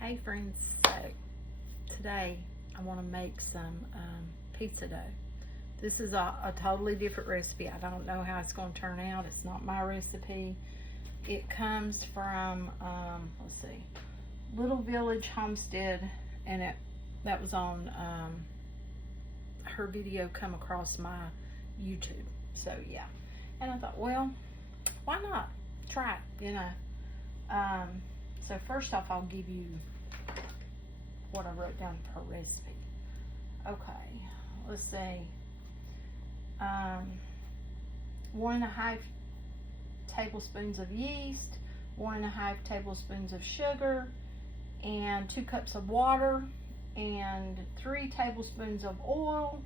Hey friends, so today I want to make some pizza dough. This is a totally different recipe. I don't know how it's going to turn out. It's not my recipe. It comes from, let's see, Little Village Homestead, and that was on her video come across my YouTube. So yeah, and I thought, well, why not try it, you know. So first off, I'll give you what I wrote down per recipe. Okay, let's see. 1.5 tablespoons of yeast, 1.5 tablespoons of sugar, and 2 cups of water, and 3 tablespoons of oil,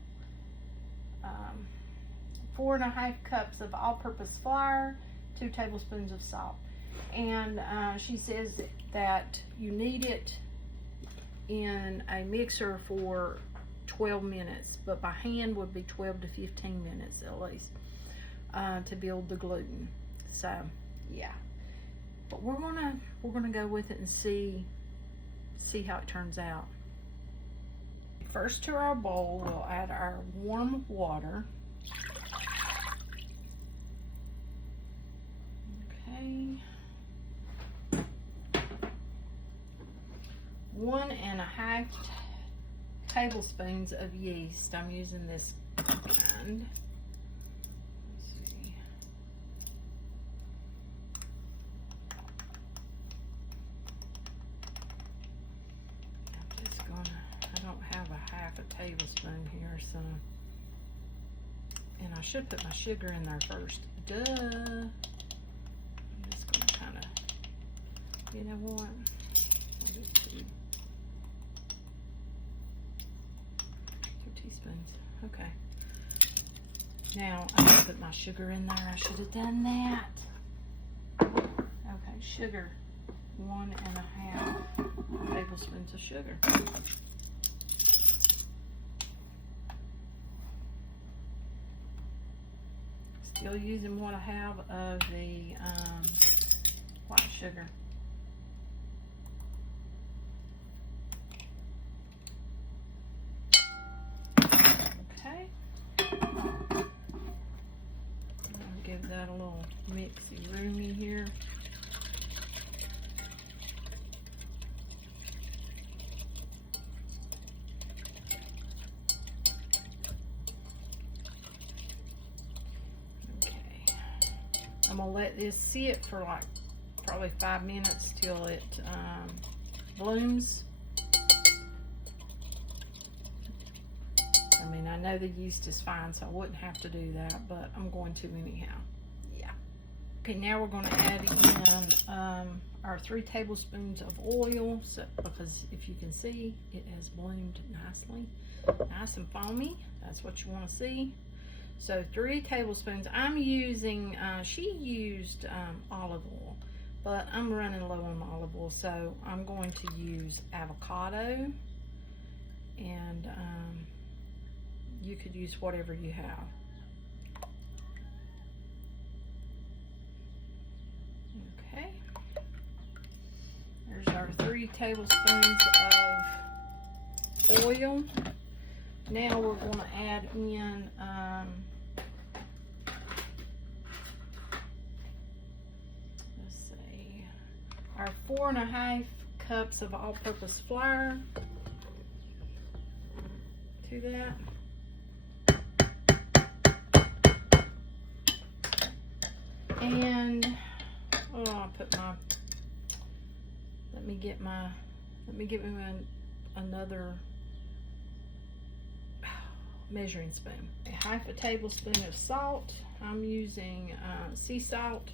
4.5 cups of all-purpose flour, 2 tablespoons of salt. And she says that you need it in a mixer for 12 minutes, but by hand would be 12 to 15 minutes at least to build the gluten. So yeah, but we're gonna go with it and see how it turns out. First, to our bowl, we'll add our warm water. Okay. 1.5 tablespoons of yeast. I'm using this kind. Let's see. I'm just gonna, I don't have a 1/2 tablespoon here, so, and I should put my sugar in there first. Duh. I'm just gonna kind of, you know what? I'll just do 2 teaspoons. Okay. Now I have to put my sugar in there. I should have done that. Okay, sugar. 1.5 tablespoons of sugar. Still using what I have of the white sugar. Okay. I'll give that a little mixy-roomy here. I'm gonna let this sit for like probably 5 minutes till it blooms. I mean, I know the yeast is fine, so I wouldn't have to do that, but I'm going to anyhow. Yeah. Okay, now we're going to add in our 3 tablespoons of oil, so, because if you can see, it has bloomed nicely, nice and foamy. That's what you want to see. So 3 tablespoons. I'm using, she used olive oil, but I'm running low on olive oil, so I'm going to use avocado, and you could use whatever you have. Okay. There's our 3 tablespoons of oil. Now we're going to add in let's see, our 4.5 cups of all-purpose flour to that. And I'll put my, let me get me another measuring spoon. 1/2 tablespoon of salt. I'm using sea salt.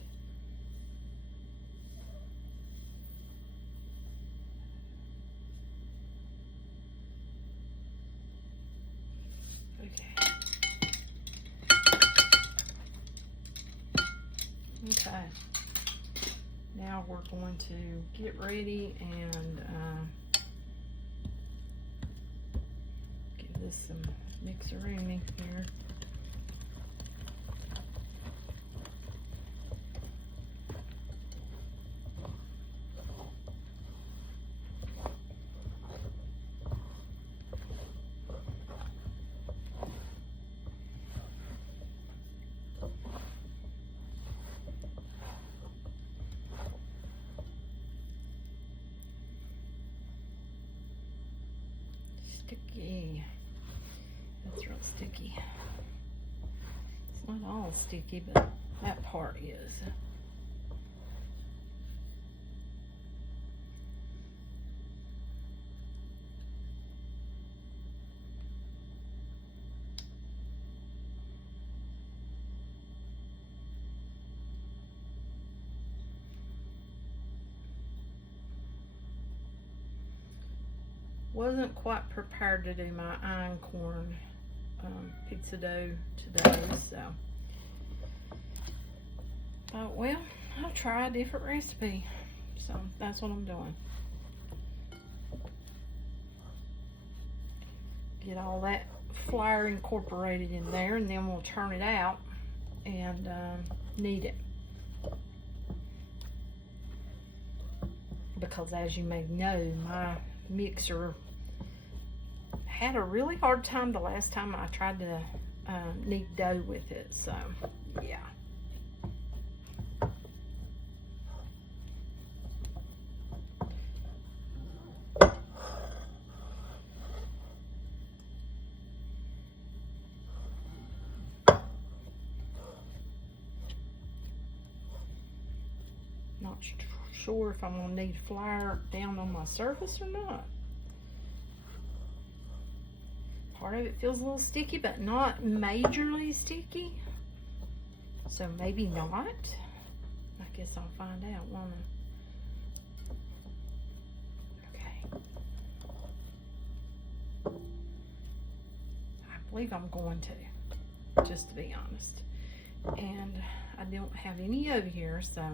Okay. Okay. Now we're going to get ready and give this some mixer-rooming here. sticky. That's real sticky. It's not all sticky, but that part is. Wasn't quite prepared to do my einkorn pizza dough today, so thought, well, I'll try a different recipe. So that's what I'm doing. Get all that flour incorporated in there, and then we'll turn it out and knead it. Because as you may know, my mixer had a really hard time the last time I tried to knead dough with it, so yeah. Not sure if I'm gonna need flour down on my surface or not. Part of it feels a little sticky, but not majorly sticky. So maybe not. I guess I'll find out, won't I? Okay. I believe I'm going to, just to be honest. And I don't have any over here, so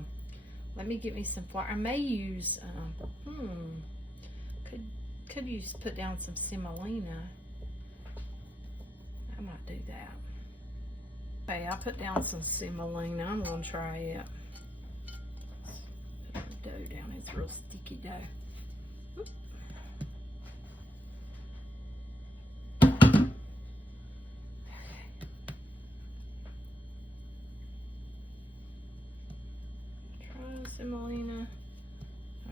let me get me some flour. I may use, could use, put down some semolina. I might do that. Okay, I put down some semolina. I'm gonna try it. Put the dough down. It's real sticky dough. Oop. Try semolina.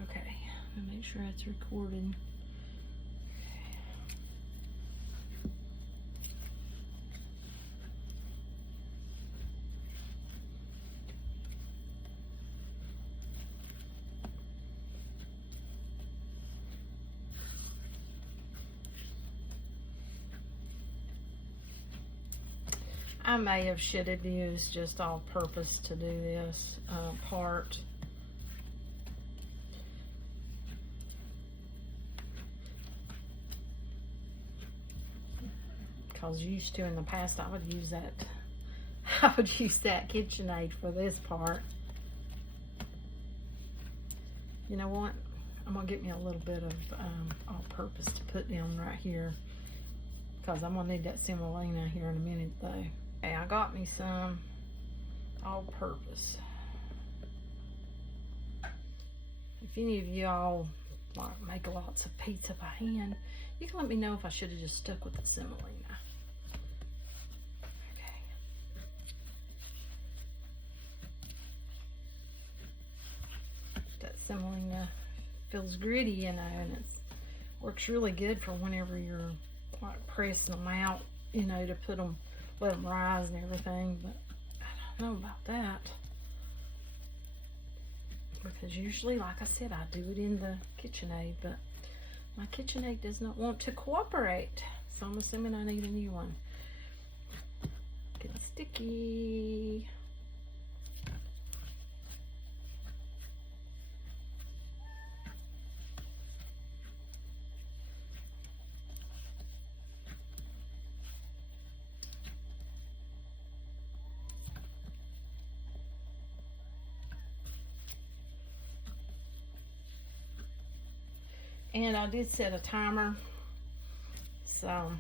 Okay, I'll make sure it's recording. I should have used just all purpose to do this part. Because used to in the past I would use that KitchenAid for this part. You know what? I'm gonna get me a little bit of all purpose to put down right here, because I'm gonna need that semolina here in a minute though. Okay, I got me some all-purpose. If any of y'all like make lots of pizza by hand, you can let me know if I should have just stuck with the semolina. Okay. That semolina feels gritty, you know, and it works really good for whenever you're like pressing them out, you know, to put them, let them rise and everything. But I don't know about that, because usually, like I said, I do it in the KitchenAid, but my KitchenAid does not want to cooperate, so I'm assuming I need a new one. Getting sticky. And I did set a timer, so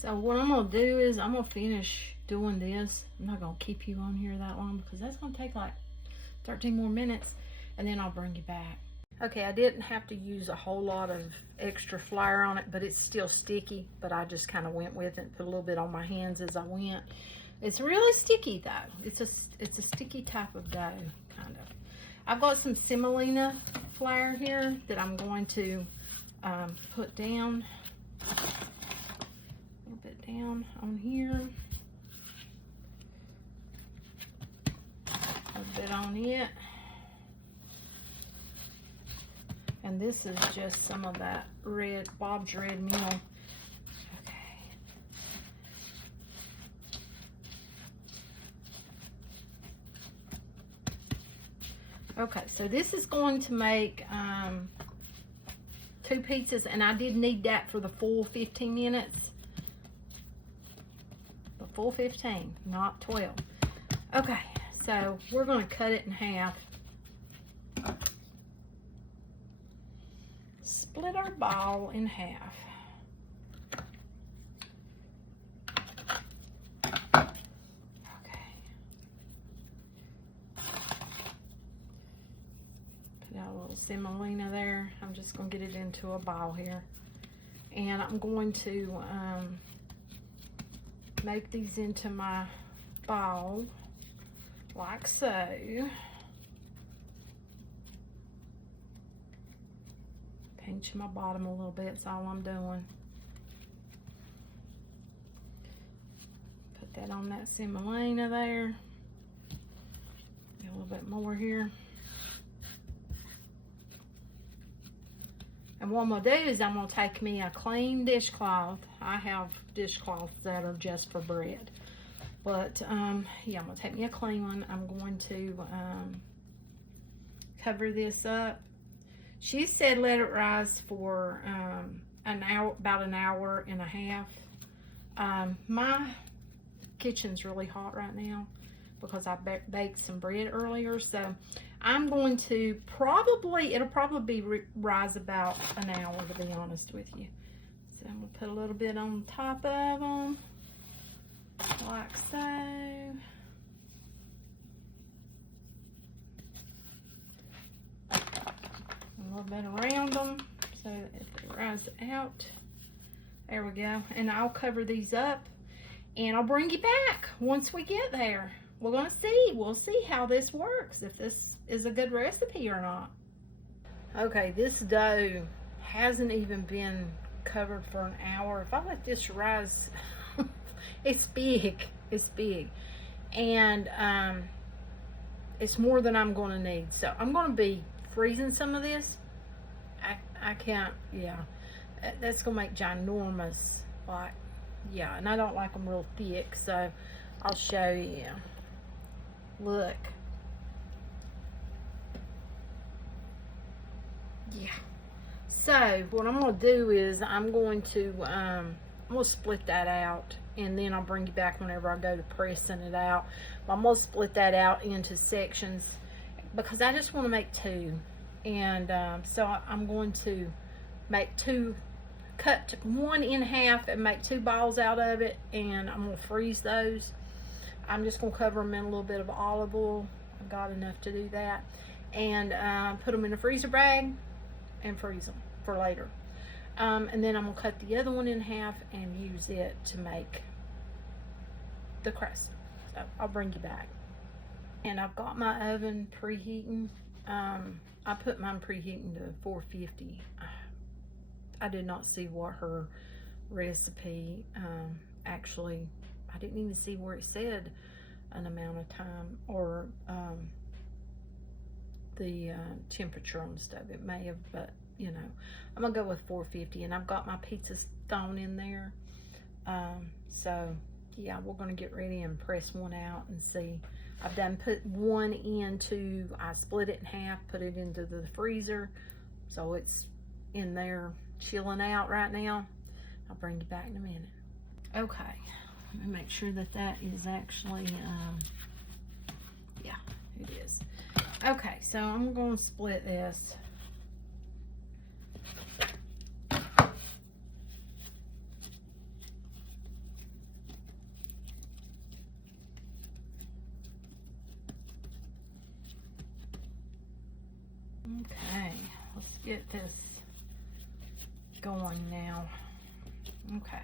So what I'm gonna do is I'm gonna finish doing this. I'm not gonna keep you on here that long because that's gonna take like 13 more minutes, and then I'll bring you back. Okay, I didn't have to use a whole lot of extra flour on it, but it's still sticky, but I just kind of went with it, put a little bit on my hands as I went. It's really sticky though. It's a sticky type of dough, kind of. I've got some semolina flour here that I'm going to put down, a little bit down on here, a bit on it. And this is just some of that Bob's Red Mill. Okay. Okay, so this is going to make 2 pizzas, and I did need that for the full 15 minutes. The full 15, not 12. Okay, so we're going to cut it in half. Split our ball in half. Okay. Put out a little semolina there. I'm just going to get it into a ball here. And I'm going to make these into my ball like so. Pinch my bottom a little bit, that's all I'm doing. Put that on that semolina there. Get a little bit more here. And what I'm going to do is I'm going to take me a clean dishcloth. I have dishcloths that are just for bread. But, yeah, I'm going to take me a clean one. I'm going to cover this up. She said let it rise for an hour, about an hour and a half. My kitchen's really hot right now because I baked some bread earlier. So I'm going to it'll probably rise about an hour, to be honest with you. So I'm going to put a little bit on top of them, like so. A little bit around them so that they rise out. There we go. And I'll cover these up and I'll bring you back once we get there. We're gonna see. We'll see how this works, if this is a good recipe or not. Okay, this dough hasn't even been covered for an hour. If I let this rise, it's big. It's big. And it's more than I'm gonna need. So I'm gonna be freezing some of this. I can't, yeah, that's gonna make ginormous, like, yeah, and I don't like them real thick, so I'll show you. Look, yeah. So what I'm gonna do is I'm gonna split that out, and then I'll bring you back whenever I go to pressing it out. But I'm gonna split that out into sections because I just want to make 2. And so I'm going to make 2, cut one in half and make 2 balls out of it, and I'm going to freeze those. I'm just going to cover them in a little bit of olive oil. I've got enough to do that. And put them in a freezer bag and freeze them for later. And then I'm going to cut the other one in half and use it to make the crust. So I'll bring you back. And I've got my oven preheating. I put mine preheating to 450. I did not see what her recipe actually, I didn't even see where it said an amount of time or the temperature on the stove. It may have, but you know, I'm gonna go with 450, and I've got my pizza stone in there. So yeah, we're gonna get ready and press one out and see. I've done put one into, I split it in half, put it into the freezer, so it's in there chilling out right now. I'll bring you back in a minute. Okay, let me make sure that that is actually, yeah, it is. Okay, so I'm going to split this. let's get this going now. Okay.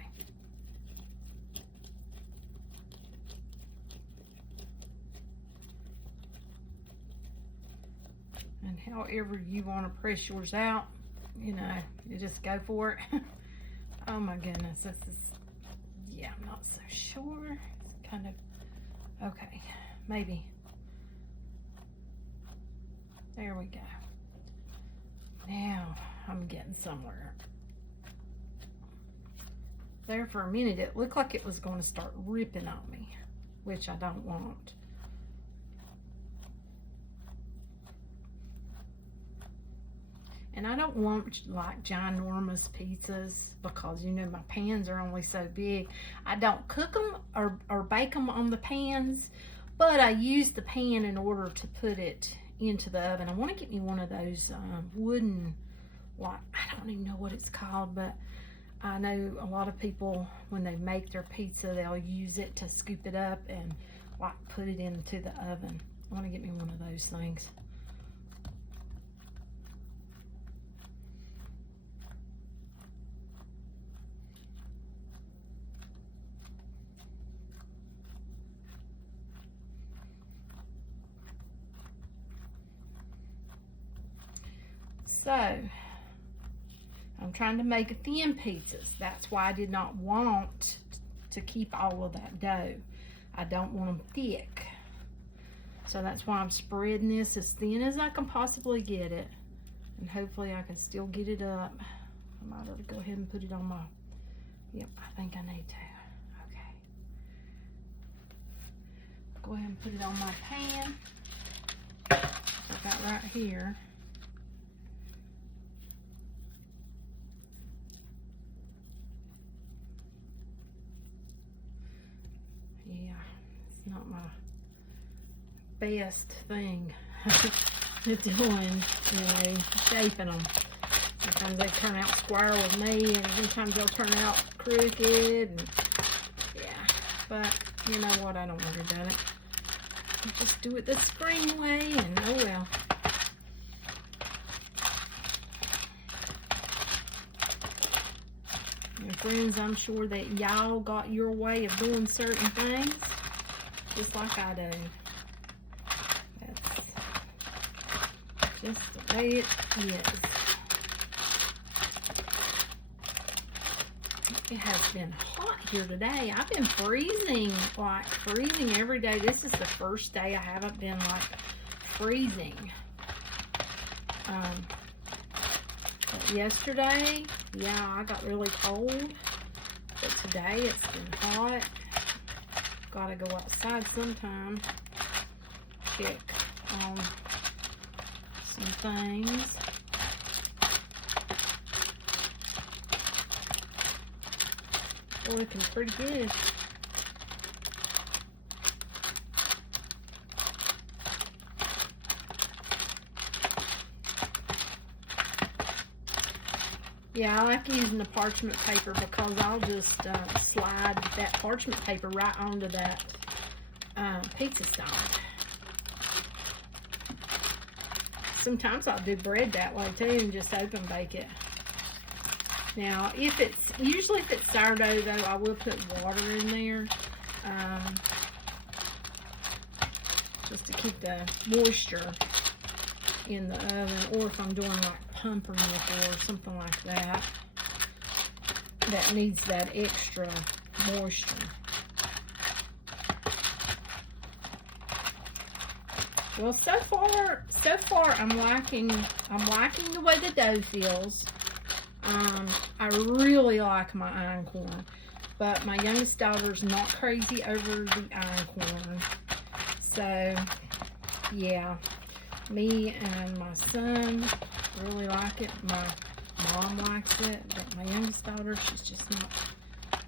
And however you want to press yours out, you know, you just go for it. Oh my goodness, this is, yeah, I'm not so sure. It's kind of, okay, maybe. There we go. Now I'm getting somewhere. There for a minute, it looked like it was going to start ripping on me, which I don't want. And I don't want like ginormous pizzas because, you know, my pans are only so big. I don't cook them or bake them on the pans, but I use the pan in order to put it into the oven. I want to get me one of those wooden, like, I don't even know what it's called, but I know a lot of people, when they make their pizza, they'll use it to scoop it up and like put it into the oven. I want to get me one of those things. So, I'm trying to make thin pizzas. That's why I did not want to keep all of that dough. I don't want them thick. So that's why I'm spreading this as thin as I can possibly get it. And hopefully I can still get it up. I might have to go ahead and put it on my, yep, I think I need to. Okay. Go ahead and put it on my pan. I've got right here. Yeah, it's not my best thing to doing, you know, shaping them. Sometimes they turn out square with me, and sometimes they'll turn out crooked, and yeah. But you know what? I don't worry about it. I just do it the spring way, and oh well. And friends, I'm sure that y'all got your way of doing certain things, just like I do. That's just the way it is. It has been hot here today. I've been freezing, like freezing every day. This is the first day I haven't been like freezing. But yesterday, yeah, I got really cold. But today it's been hot. Gotta go outside sometime. Check on some things. Looking pretty good. Yeah, I like using the parchment paper because I'll just slide that parchment paper right onto that pizza stone. Sometimes I'll do bread that way too and just open bake it. Now, usually if it's sourdough though, I will put water in there, just to keep the moisture in the oven, or if I'm doing like pumpernickel or something like that, that needs that extra moisture. Well, so far I'm liking the way the dough feels. I really like my einkorn, but my youngest daughter's not crazy over the einkorn. So, yeah, me and my son really like it. My mom likes it, but my youngest daughter, she's just not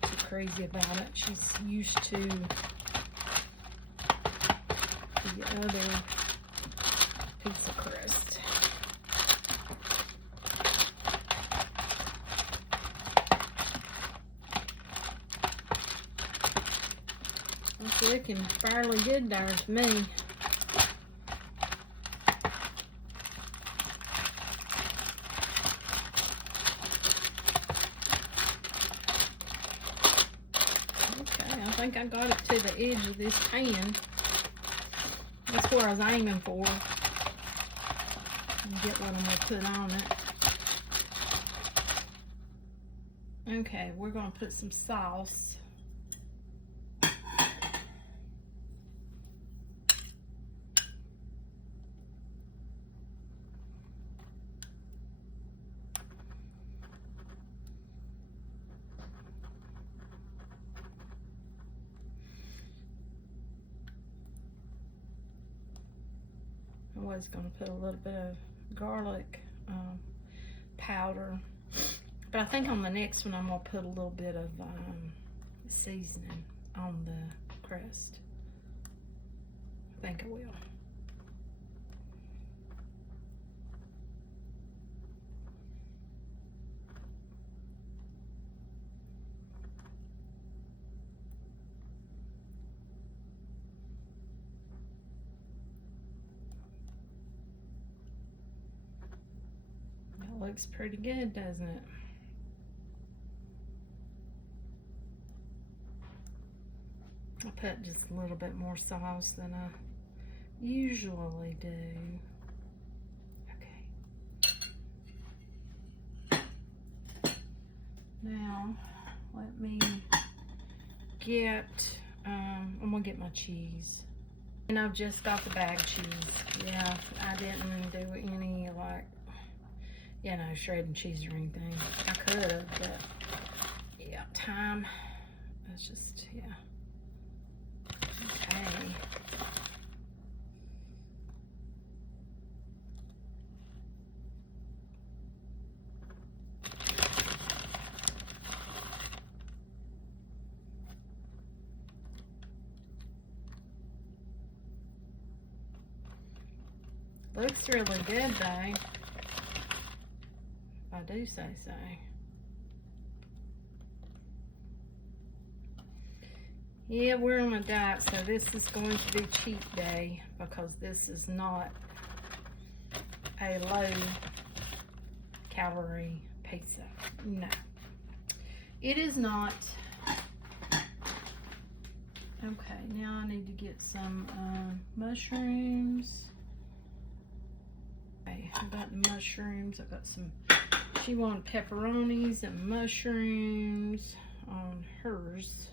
too crazy about it. She's used to the other pizza crust. It's looking fairly good there to me. think I got it to the edge of this pan. That's where I was aiming for. And get what I'm going to put on it. Okay, we're going to put some sauce. I was going to put a little bit of garlic powder, but I think on the next one I'm going to put a little bit of seasoning on the crust. I think I will. Looks pretty good, doesn't it? I put just a little bit more sauce than I usually do. Okay. Now, let me get, I'm gonna get my cheese. And I've just got the bag cheese. Yeah, I didn't do any, like, you know, shredding cheese or anything. I could have, but yeah, time. That's just, yeah. Okay. Looks really good though. I do say so. Yeah, we're on a diet, so this is going to be cheat day because this is not a low calorie pizza. No, it is not. Okay, now I need to get some mushrooms. Okay, I got the mushrooms. I got some. She wanted pepperonis and mushrooms on hers.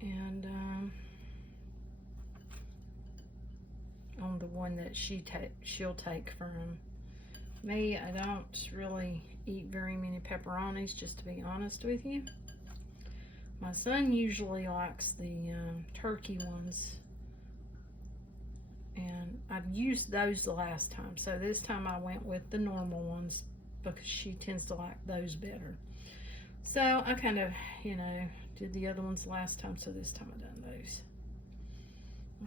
And on the one that she'll take from me, I don't really eat very many pepperonis, just to be honest with you. My son usually likes the turkey ones, and I've used those the last time, so this time I went with the normal ones because she tends to like those better. So I kind of, you know, did the other ones last time, so this time I done those.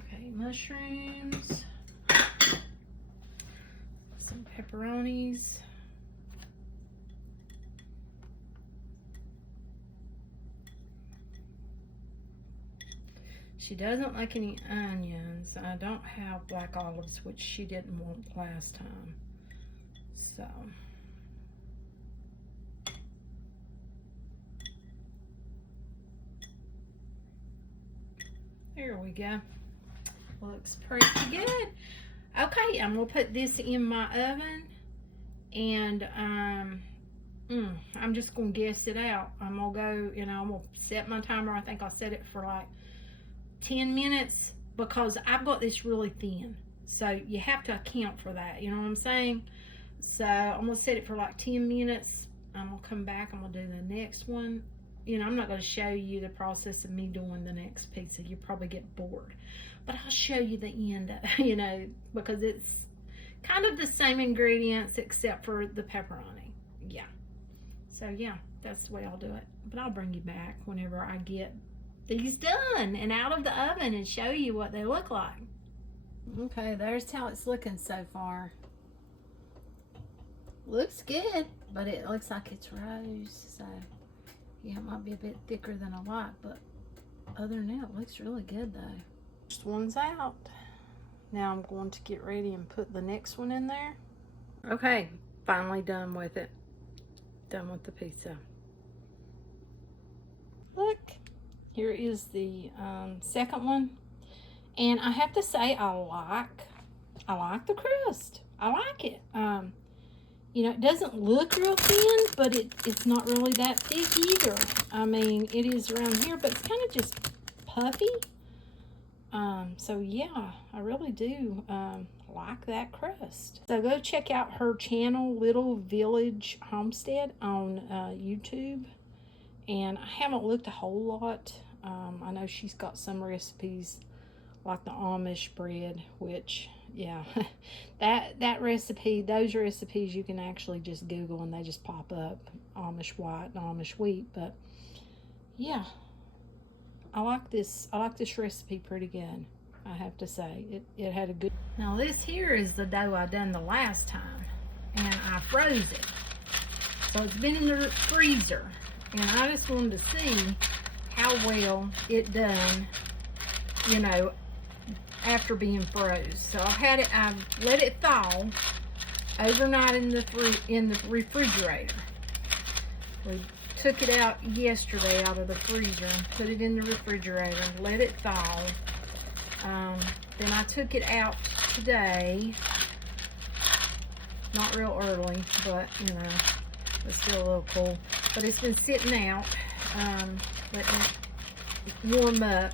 Okay, mushrooms, some pepperonis. She doesn't like any onions. I don't have black olives, which she didn't want last time. So. There we go. Looks pretty good. Okay, I'm gonna put this in my oven, and I'm just gonna guess it out. I'm gonna go, you know, I'm gonna set my timer. I think I'll set it for like 10 minutes because I've got this really thin, so you have to account for that, you know what I'm saying? So I'm gonna set it for like 10 minutes. I'm gonna come back, I'm gonna do the next one. You know, I'm not going to show you the process of me doing the next pizza. You'll probably get bored. But I'll show you the end, you know, because it's kind of the same ingredients except for the pepperoni. Yeah. So, yeah, that's the way I'll do it. But I'll bring you back whenever I get these done and out of the oven and show you what they look like. Okay, there's how it's looking so far. Looks good, but it looks like it's rose, so... yeah, it might be a bit thicker than I like, but other than that, it looks really good though. First one's out. Now I'm going to get ready and put the next one in there. Okay, finally done with it. Done with the pizza. Look, here is the second one. And I have to say, I like the crust. I like it. You know, it doesn't look real thin, but it's not really that thick either. I mean, it is around here, but it's kind of just puffy. So yeah, I really do like that crust. So go check out her channel, Little Village Homestead, on YouTube. And I haven't looked a whole lot. I know she's got some recipes like the Amish bread, which, yeah, that recipe, those recipes you can actually just Google and they just pop up, Amish white and Amish wheat. But yeah, I like this recipe pretty good, I have to say. It had a good. Now this here is the dough I done the last time, and I froze it, so it's been in the freezer, and I just wanted to see how well it done, you know, after being froze. So I've let it thaw overnight in the refrigerator. We took it out yesterday out of the freezer, put it in the refrigerator, let it thaw. Then I took it out today, not real early, but you know, it's still a little cool. But it's been sitting out, letting it warm up.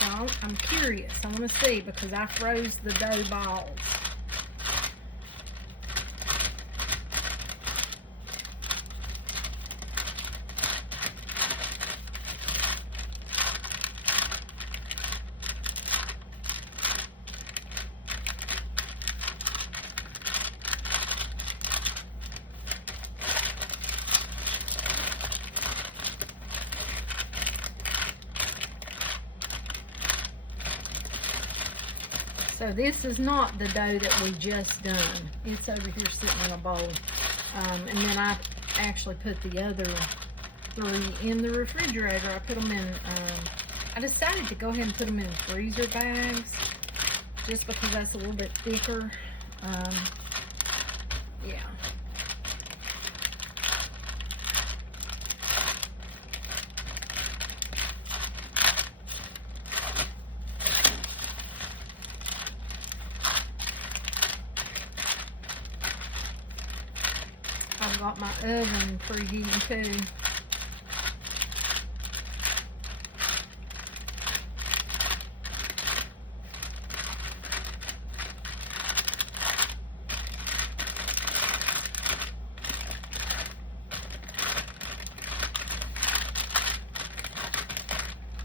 So I'm curious. I want to see, because I froze the dough balls. So this is not the dough that we just done. It's over here sitting in a bowl. And then I actually put the other 3 in the refrigerator. I put them in, I decided to go ahead and put them in freezer bags, just because that's a little bit thicker. Yeah. I've got my oven preheating too.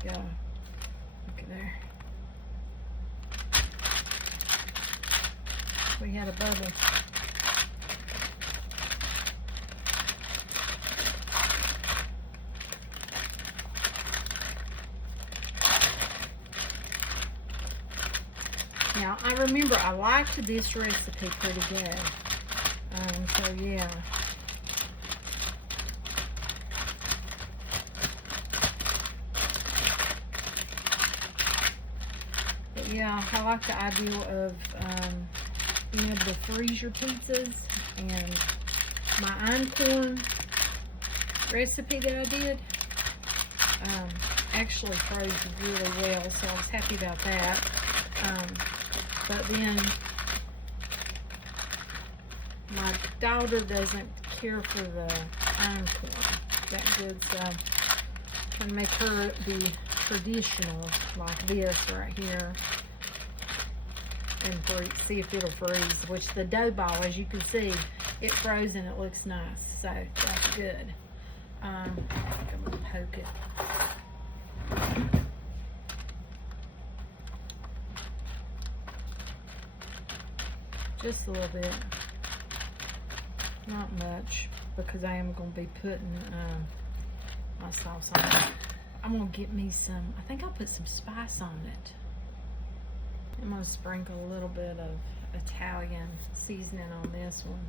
Yeah, look at there. We had a bubble. Now, I remember I liked this recipe pretty good. So yeah. But yeah, I like the idea of being able to freeze your pizzas. And my einkorn recipe that I did actually froze really well, so I was happy about that. But then my daughter doesn't care for the einkorn that good, so I'm trying to make her the traditional, like this right here, and see if it'll freeze. Which the dough ball, as you can see, it froze and it looks nice, so that's good. I think I'm gonna poke it. Just a little bit, not much, because I am going to be putting my sauce on it. I'm going to get me some, I think I'll put some spice on it. I'm going to sprinkle a little bit of Italian seasoning on this one.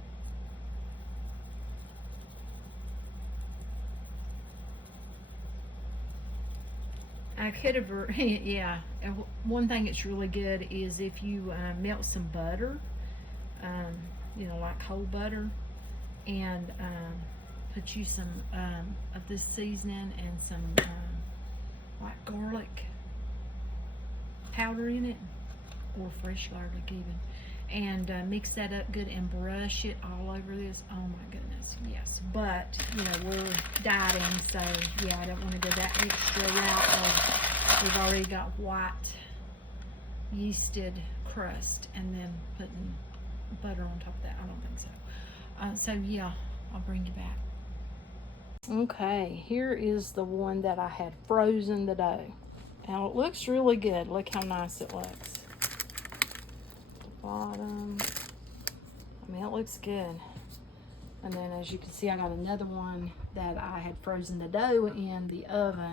I could have, yeah, one thing that's really good is if you melt some butter you know, like whole butter, and put you some of this seasoning and some like garlic powder in it, or fresh garlic even, and mix that up good and brush it all over this. Oh my goodness, yes. But you know, we're dieting, so yeah, I don't want to go that extra route of, we've already got white yeasted crust and then putting butter on top of that. I don't think so. So yeah, I'll bring you back. Okay, here is the one that I had frozen the dough. Now it looks really good. Look how nice it looks. The bottom, I mean, it looks good. And then as you can see, I got another one that I had frozen the dough in the oven.